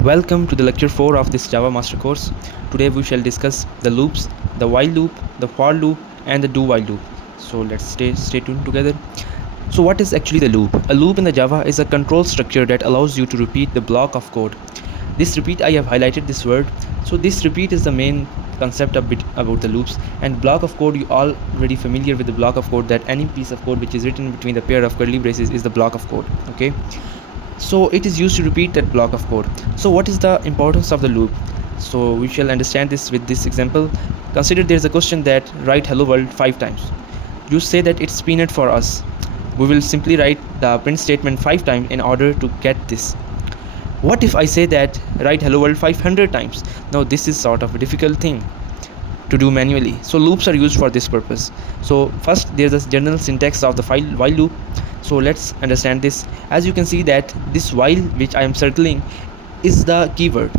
Welcome to the lecture 4 of this Java master course. Today we shall discuss the loops, the while loop, the for loop and the do while loop. So let's stay tuned together. So what is actually the loop? A loop in the Java is a control structure that allows you to repeat the block of code. This repeat, I have highlighted this word. So this repeat is the main concept a bit about the loops, and block of code, you all already familiar with the block of code, that any piece of code which is written between the pair of curly braces is the block of code. Okay, so it is used to repeat that block of code. So what is the importance of the loop? So we shall understand this with this example. Consider there is a question that write hello world 5 times. You say that it's peanut for us. We will simply write the print statement 5 times in order to get this. What if I say that write hello world 500 times? Now this is sort of a difficult thing to do manually. So loops are used for this purpose. So first there's a general syntax of the while loop. So let's understand this. As you can see that this while which I am circling is the keyword.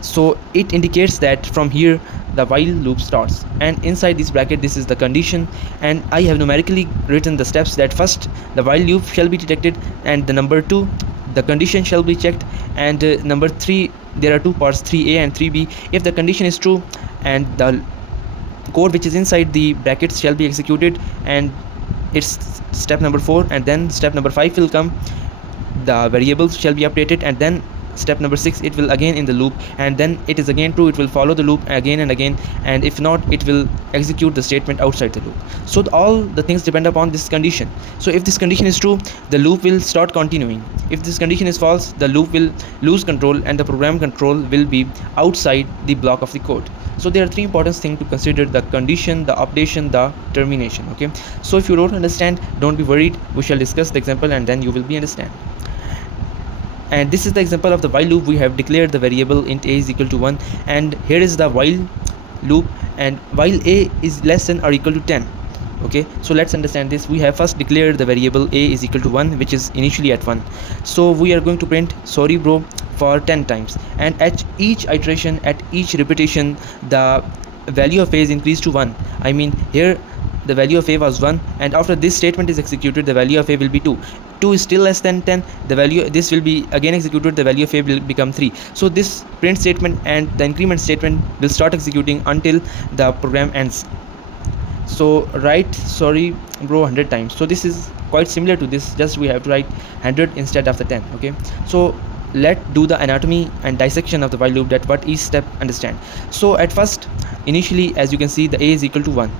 So it indicates that from here the while loop starts, and inside this bracket this is the condition, and I have numerically written the steps that first the while loop shall be detected, and the number 2 the condition shall be checked, and number 3 there are two parts 3a and 3b. If the condition is true, and the code which is inside the brackets shall be executed, and it's step number 4, and then step number 5 will come, the variables shall be updated, and then step number 6 it will again in the loop, and then it is again true, it will follow the loop again and again, and if not it will execute the statement outside the loop. So all the things depend upon this condition. So if this condition is true, the loop will start continuing. If this condition is false, the loop will lose control and the program control will be outside the block of the code. So there are three important things to consider: the condition, the updation, the termination. Okay, so if you don't understand, don't be worried, we shall discuss the example and then you will be understand. And this is the example of the while loop. We have declared the variable int a is equal to 1, and here is the while loop, and while a is less than or equal to 10. Okay, so let's understand this. We have first declared the variable a is equal to 1, which is initially at 1. So we are going to print sorry bro for 10 times, and at each iteration, at each repetition, the value of a is increased to 1. I mean here the value of a was 1, and after this statement is executed the value of a will be 2. 2 is still less than 10, the value, this will be again executed, the value of a will become 3. So this print statement and the increment statement will start executing until the program ends. So write sorry bro 100 times. So this is quite similar to this, just we have to write 100 instead of the 10. Okay, so let's do the anatomy and dissection of the while loop, that what each step understand. So at first, initially, as you can see, the a is equal to 1.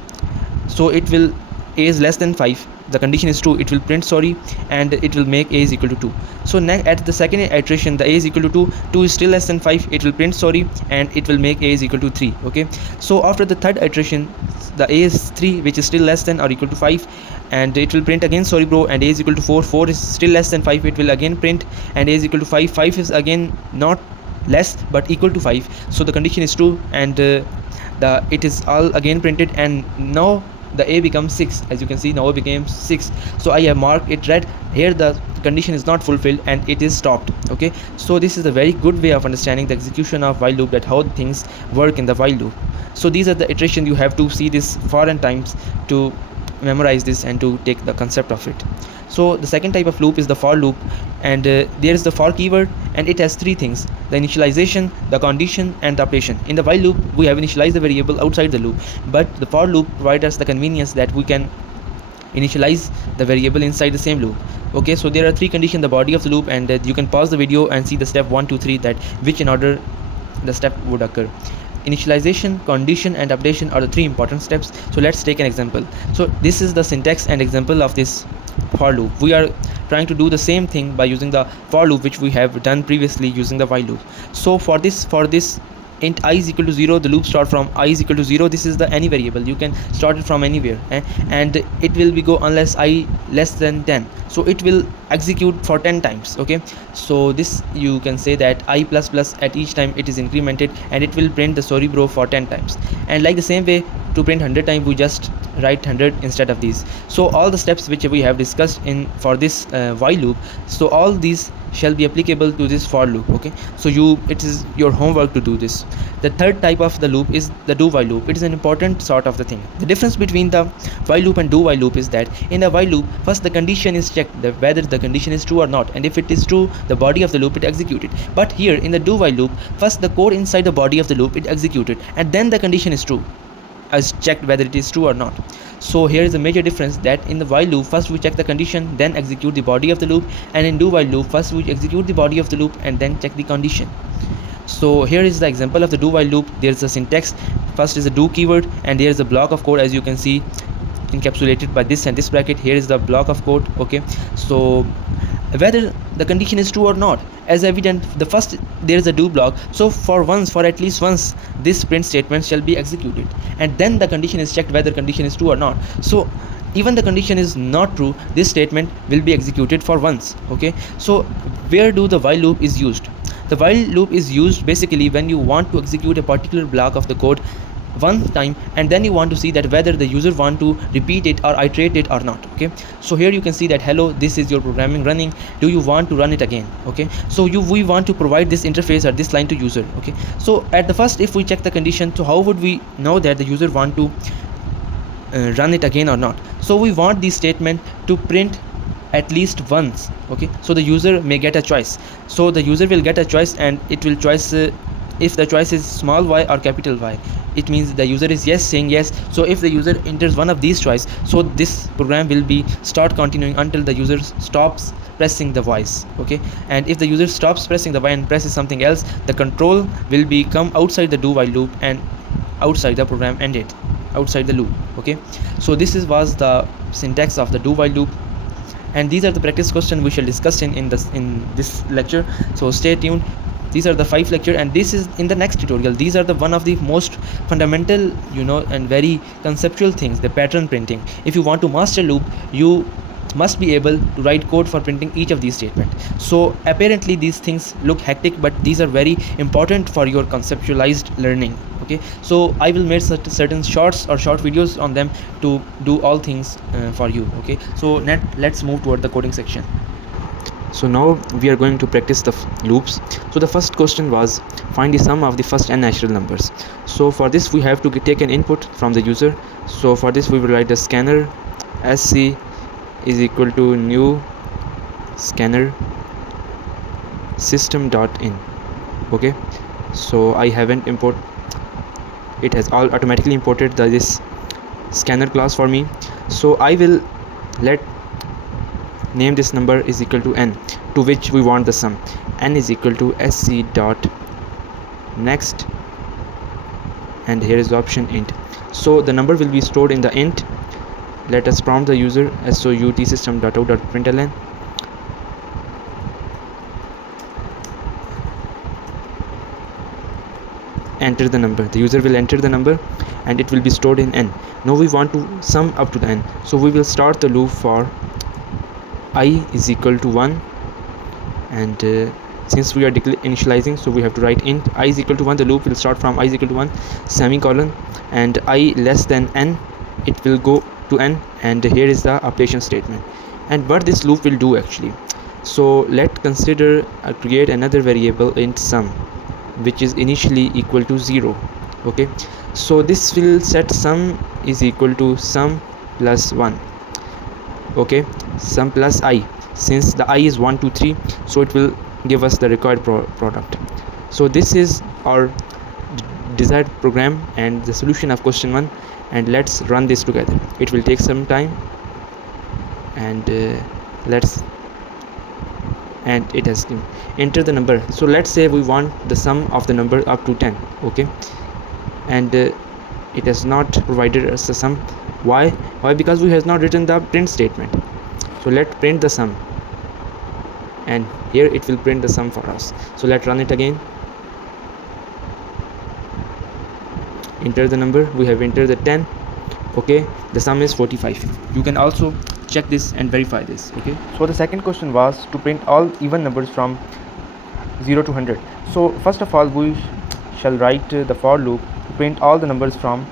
So it will, a is less than 5, the condition is true, it will print sorry, and it will make a is equal to 2. So at the second iteration, the a is equal to 2, 2 is still less than 5, it will print sorry, and it will make a is equal to 3. Okay, so after the third iteration, the a is 3, which is still less than or equal to 5, and it will print again sorry bro, and a is equal to 4. 4 is still less than 5, it will again print, and a is equal to 5. 5 is again not less but equal to 5, so the condition is true, and it is all again printed, and now the a becomes 6. As you can see, now it became 6. So I have marked it red here, the condition is not fulfilled and it is stopped. Okay, so this is a very good way of understanding the execution of while loop, that how things work in the while loop. So these are the iterations. You have to see this foreign times to memorize this and to take the concept of it. So the second type of loop is the for loop, and there is the for keyword, and it has three things: the initialization, the condition, and the operation. In the while loop, we have initialized the variable outside the loop, but the for loop provides us the convenience that we can initialize the variable inside the same loop. Okay, so there are three conditions, the body of the loop, and you can pause the video and see the step 1, 2, 3, that which in order the step would occur. Initialization, condition, and updation are the three important steps. So let's take an example. So this is the syntax and example of this for loop. We are trying to do the same thing by using the for loop, which we have done previously using the while loop. So for this int I is equal to 0, the loop start from I is equal to 0. This is the any variable, you can start it from anywhere, and it will be go unless I less than 10. So it will execute for 10 times. Okay, so this you can say that I plus plus, at each time it is incremented, and it will print the sorry bro for 10 times. And like the same way, to print 100 times, we just write 100 instead of these. So all the steps which we have discussed in for this while loop, so all these shall be applicable to this for loop. Okay, so it is your homework to do this. The third type of the loop is the do while loop. It is an important sort of the thing. The difference between the while loop and do while loop is that in the while loop, first the condition is checked, whether the condition is true or not, and if it is true, the body of the loop it executed. But here in the do while loop, first the code inside the body of the loop it executed, and then the condition is true, as checked whether it is true or not. So here is a major difference, that in the while loop, first we check the condition, then execute the body of the loop, and in do while loop, first we execute the body of the loop and then check the condition. So here is the example of the do while loop. There's a syntax. First is the do keyword, and there is a block of code, as you can see, encapsulated by this and this bracket. Here is the block of code. Okay, so whether the condition is true or not, as evident, the first there is a do block, so for at least once this print statement shall be executed, and then the condition is checked whether condition is true or not. So even the condition is not true, this statement will be executed for once. Okay, so where do the while loop is used? The while loop is used basically when you want to execute a particular block of the code one time, and then you want to see that whether the user want to repeat it or iterate it or not. Okay, so here you can see that, hello, this is your programming running, do you want to run it again? Okay, so we want to provide this interface or this line to user. Okay, so at the first, if we check the condition, so how would we know that the user want to run it again or not? So we want this statement to print at least once. Okay, so the user may get a choice, so the user will get a choice, and it will choice if the choice is small y or capital Y, it means the user is yes, saying yes. So if the user enters one of these choice, so this program will be start continuing until the user stops pressing the Y's. Okay, and if the user stops pressing the Y and presses something else, the control will be come outside the do while loop and outside the program ended, outside the loop. Okay, so this was the syntax of the do while loop, and these are the practice questions we shall discuss in this lecture. So stay tuned. These are the 5 lecture, and this is in the next tutorial. These are the one of the most fundamental, and very conceptual things, the pattern printing. If you want to master loop, you must be able to write code for printing each of these statements. So apparently these things look hectic, but these are very important for your conceptualized learning. Okay, so I will make certain shorts or short videos on them to do all things for you. Okay, so let's move toward the coding section. So now we are going to practice the loops. So the first question was, find the sum of the first n natural numbers. So for this we have to take an input from the user. So for this we will write the scanner sc is equal to new scanner system.in. okay, so I haven't import, it has all automatically imported this scanner class for me. So I will name this number is equal to n, to which we want the sum. N is equal to sc dot next, and here is the option int. So the number will be stored in the int. Let us prompt the user sout system.out.println. Enter the number. The user will enter the number and it will be stored in n. Now we want to sum up to the n, so we will start the loop for I is equal to 1, and since we are initializing, so we have to write int I is equal to 1. The loop will start from I is equal to 1 semicolon, and I less than n, it will go to n, and here is the operation statement. And what this loop will do actually, so let's consider create another variable int sum, which is initially equal to 0. okay, so this will set sum is equal to sum plus 1. okay, sum plus I, since the I is 1 2 3, so it will give us the required product. So this is our desired program and the solution of question 1, and let's run this together. It will take some time, and and it has enter the number. So let's say we want the sum of the number up to 10. okay, and it has not provided us the sum. Why? Because we have not written the print statement. So let's print the sum, and here it will print the sum for us. So let's run it again. Enter the number. We have entered the 10. okay, the sum is 45. You can also check this and verify this. okay, so the second question was to print all even numbers from 0 to 100. So first of all, we shall write the for loop to print all the numbers from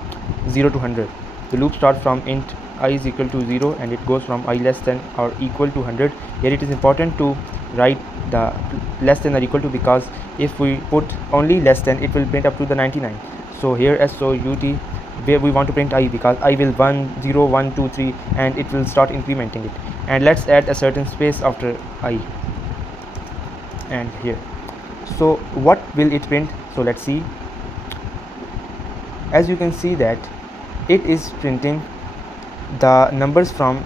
0 to 100. The loop starts from int I is equal to 0 and it goes from I less than or equal to 100. Here it is important to write the less than or equal to, because if we put only less than, it will print up to the 99. So here SOUT, where we want to print I, because I will 1 0 1 2 3 and it will start incrementing it. And let's add a certain space after I and here. So what will it print? So let's see. As you can see that it is printing the numbers from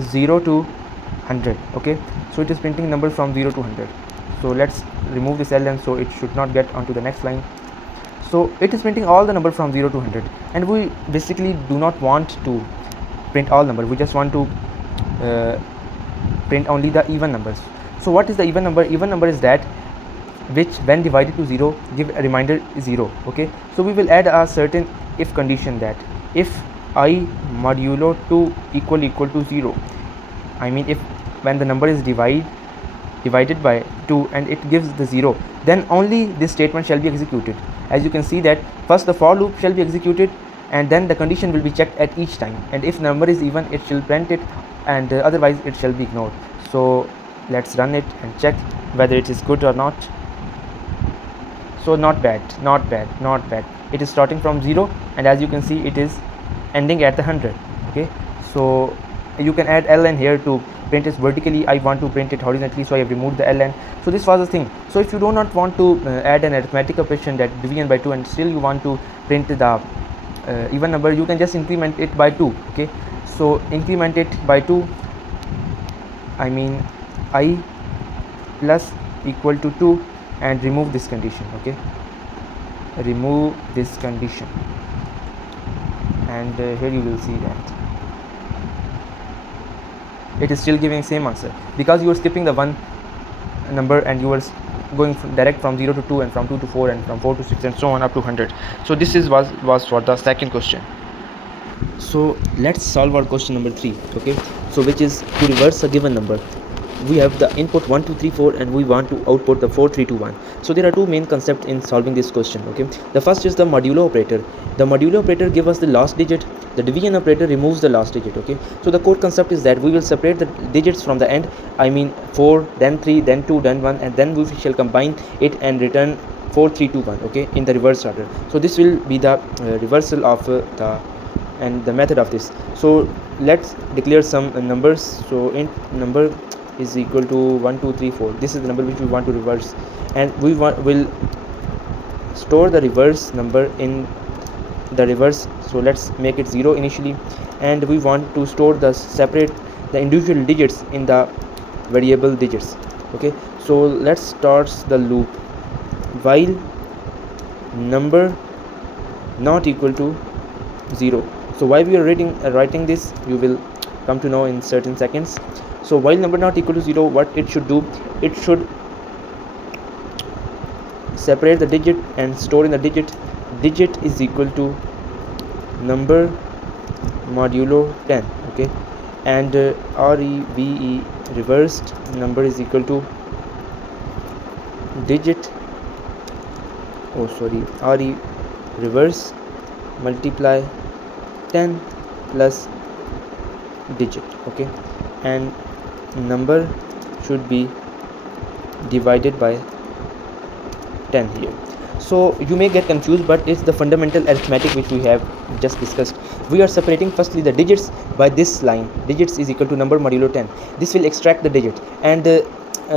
0 to 100. okay, so it is printing numbers from 0 to 100. So let's remove this ln, so it should not get onto the next line. So it is printing all the number from 0 to 100, and we basically do not want to print all number. We just want to print only the even numbers. So what is the even number? Even number is that which when divided to 0 give a reminder 0. okay, so we will add a certain if condition, that if I modulo 2 equal to 0, I mean if when the number is divided by 2 and it gives the 0, then only this statement shall be executed. As you can see that first the for loop shall be executed, and then the condition will be checked at each time, and if number is even, it shall print it, and otherwise it shall be ignored. So let's run it and check whether it is good or not. So not bad. It is starting from 0, and as you can see it is ending at the 100. okay, so you can add ln here to print it vertically. I want to print it horizontally, so I have removed the ln. So this was the thing. So if you do not want to add an arithmetic operation, that division by 2, and still you want to print the even number, you can just increment it by 2. okay, so increment it by 2, I mean I plus equal to 2, and remove this condition. okay, remove this condition, and here you will see that it is still giving same answer, because you are skipping the one number and you are going direct from 0 to 2 and from 2 to 4 and from 4 to 6 and so on up to 100. So this is was for the second question. So let's solve our question number 3. okay, so which is to reverse a given number. We have the input 1 2 3 4 and we want to output the 4 3 2 1. So there are two main concepts in solving this question. okay, the first is the modulo operator. The modulo operator gives us the last digit, the division operator removes the last digit. okay, so the core concept is that we will separate the digits from the end, I mean 4 then 3 then 2 then 1, and then we shall combine it and return 4 3 2 1. okay, in the reverse order. So this will be the reversal of the method of this. So let's declare some numbers. So int number is equal to 1 2 3 4. This is the number which we want to reverse, and we will store the reverse number in the reverse. So let's make it 0 initially, and we want to store the individual digits in the variable digits. okay, so let's start the loop while number not equal to 0. So why we are writing this, you will come to know in certain seconds. So while number not equal to 0, what it should do, it should separate the digit and store in the digit is equal to number modulo 10. okay, and REVE reversed number is equal to digit, RE reverse multiply 10 plus digit. okay, and number should be divided by 10 here. So you may get confused, but it's the fundamental arithmetic which we have just discussed. We are separating firstly the digits by this line, digits is equal to number modulo 10. This will extract the digit, and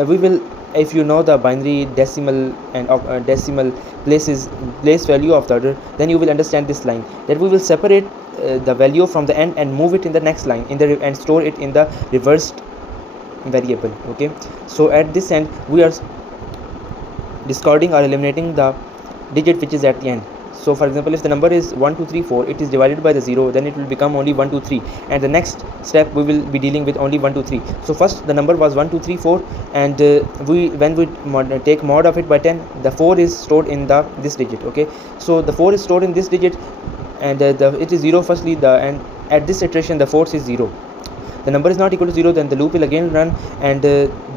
we will, if you know the binary, decimal and decimal place value of the order, then you will understand this line, that we will separate the value from the end and move it in the next line and store it in the reversed variable. okay, so at this end we are discarding or eliminating the digit which is at the end. So for example, if the number is 1 2 3 4, it is divided by the 0, then it will become only 1 2 3, and the next step we will be dealing with only 1 2 3. So first the number was 1 2 3 4, and when we take mod of it by 10, the 4 is stored in this digit. okay, so the 4 is stored in this digit, and it is 0 firstly, and at this iteration the force is 0. The number is not equal to 0, then the loop will again run, and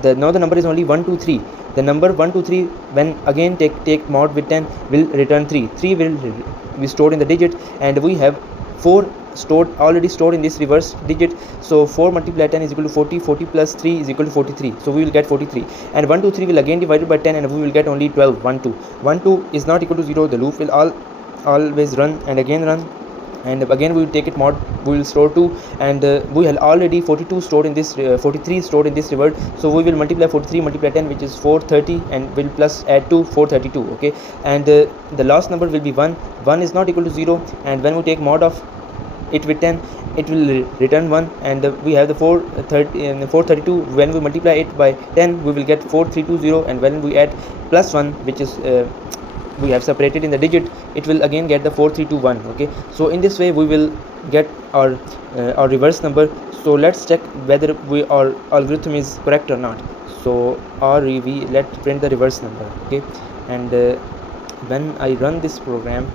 now the number is only 1 2 3. The number 1 2 3, when again take mod with 10, will return 3 will be stored in the digit, and we have 4 already stored in this reverse digit. So 4 multiplied 10 is equal to 40, 40 plus 3 is equal to 43, so we will get 43, and 1 2 3 will again divided by 10 and we will get only 12. 1 2 1 2 is not equal to 0. The loop will always run and again run, and again we will take it mod, we will store 2, and we have already 42 stored in this 43 stored in this reward. So we will multiply 43 multiply 10, which is 430, and will plus add to 432. Okay, and the last number will be 1. 1 is not equal to 0, and when we take mod of it with 10, it will return 1, and we have the 432. When we multiply it by 10, we will get 4320, and when we add plus 1, which is we have separated in the digit, it will again get the 4321. Okay, so in this way we will get our reverse number. So let's check whether our algorithm is correct or not. So let's print the reverse number. Okay, and when I run this program,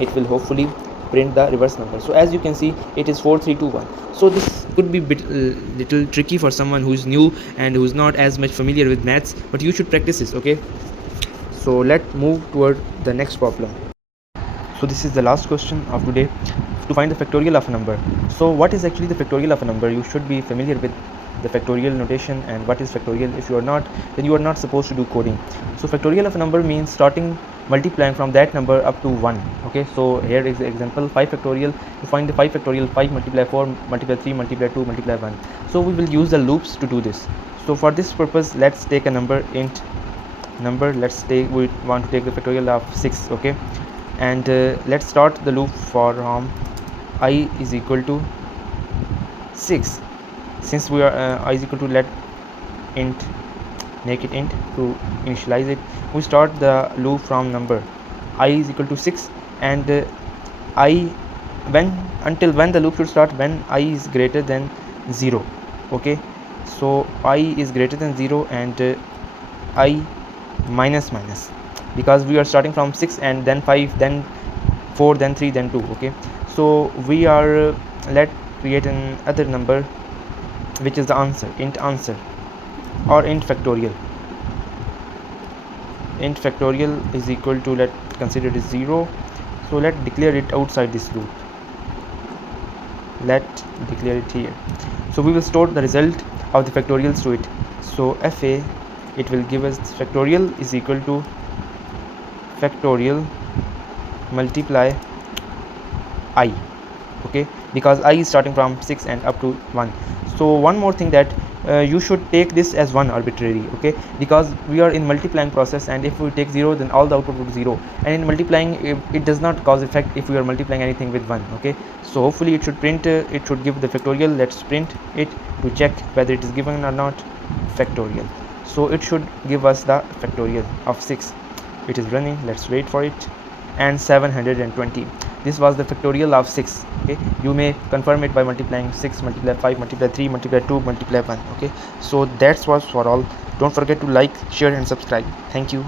it will hopefully print the reverse number. So as you can see, it is 4321. so this could be little tricky for someone who is new and who is not as much familiar with maths, but you should practice this. Okay, so let's move toward the next problem. So this is the last question of today, to find the factorial of a number. So what is actually the factorial of a number? You should be familiar with the factorial notation and what is factorial. If you are not, then you are not supposed to do coding. So factorial of a number means starting multiplying from that number up to 1. Okay, so here is the example 5 factorial. To find the 5 factorial, 5 multiply 4 multiply 3 multiply 2 multiply 1. So we will use the loops to do this. So for this purpose, let's take a number, int number. We want to take the factorial of 6. Okay, and let's start the loop from I is equal to 6. Since we are I is equal to, let int, make it int to initialize it. We start the loop from number I is equal to 6, and until when the loop should start, when I is greater than 0. Okay, so I is greater than 0 and I minus, because we are starting from 6 and then 5, then 4, then 3, then 2. Okay, so we are let create another number, which is the answer, int answer, or int factorial. Int factorial is equal to, let consider it is 0. So let declare it outside this loop. Let declare it here. So we will store the result of the factorials to it. So fa, it will give us factorial is equal to factorial multiply I. Okay, because I is starting from 6 and up to 1. So one more thing, that you should take this as 1 arbitrary. Okay, because we are in multiplying process, and if we take 0, then all the output would be 0, and in multiplying it does not cause effect if we are multiplying anything with 1. Okay, so hopefully it should print it should give the factorial. Let's print it to check whether it is given or not. Factorial. So it should give us the factorial of 6. It is running. Let's wait for it. And 720. This was the factorial of 6. Okay, you may confirm it by multiplying 6 multiply 5 multiply 3 multiply 2 multiply 1. Okay, so that's was for all. Don't forget to like, share and subscribe. Thank you.